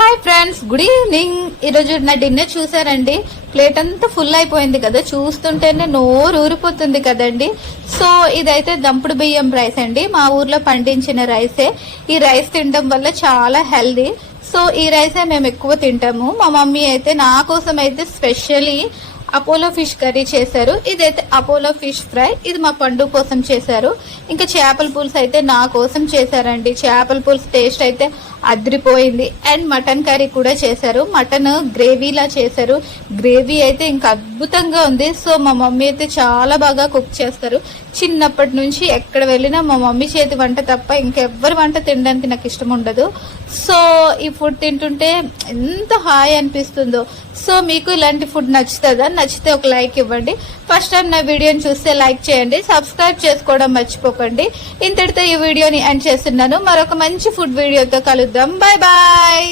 Hi friends, good evening. ఈరోజు నా dinner చూసారండి. ప్లేట్ అంతా ఫుల్ అయిపోయింది కదా, చూస్తుంటేనే నోరు ఊరిపోతుంది కదండి. సో ఇదైతే దంపుడు బియ్యం రైస్ అండి, మా ఊర్లో పండించిన రైసే. ఈ రైస్ తినడం వల్ల చాలా హెల్దీ. సో ఈ రైసే మేము ఎక్కువ తింటాము. మా మమ్మీ అయితే నా కోసం అయితే స్పెషల్లీ అపోలో ఫిష్ కర్రీ చేశారు. ఇదైతే అపోలో ఫిష్ ఫ్రై, ఇది మా పండు కోసం చేశారు. ఇంకా చేపల పులుసు అయితే నా కోసం చేశారండి. చేపల పులుసు టేస్ట్ అయితే అదిరిపోయింది. అండ్ మటన్ కర్రీ కూడా చేశారు. మటన్ గ్రేవీలా చేశారు. గ్రేవీ అయితే ఇంకా అద్భుతంగా ఉంది. సో మా మమ్మీ అయితే చాలా బాగా కుక్ చేస్తారు. చిన్నప్పటి నుంచి ఎక్కడ వెళ్ళినా మా మమ్మీ చేతి వంట తప్ప ఇంకెవ్వరి వంట తినడానికి నాకు ఇష్టం ఉండదు. సో ఈ ఫుడ్ తింటుంటే ఎంత హాయ్ అనిపిస్తుందో. సో మీకు ఇలాంటి ఫుడ్ నచ్చుతుందా? నచ్చితే ఒక లైక్ ఇవ్వండి. ఫస్ట్ టైం నా వీడియోని చూస్తే లైక్ చేయండి, సబ్స్క్రైబ్ చేసుకోవడం మర్చిపోకండి. ఇంతటితో ఈ వీడియోని ఎండ్ చేస్తున్నాను. మరొక మంచి ఫుడ్ వీడియోతో కలుద్దాం. Bye bye.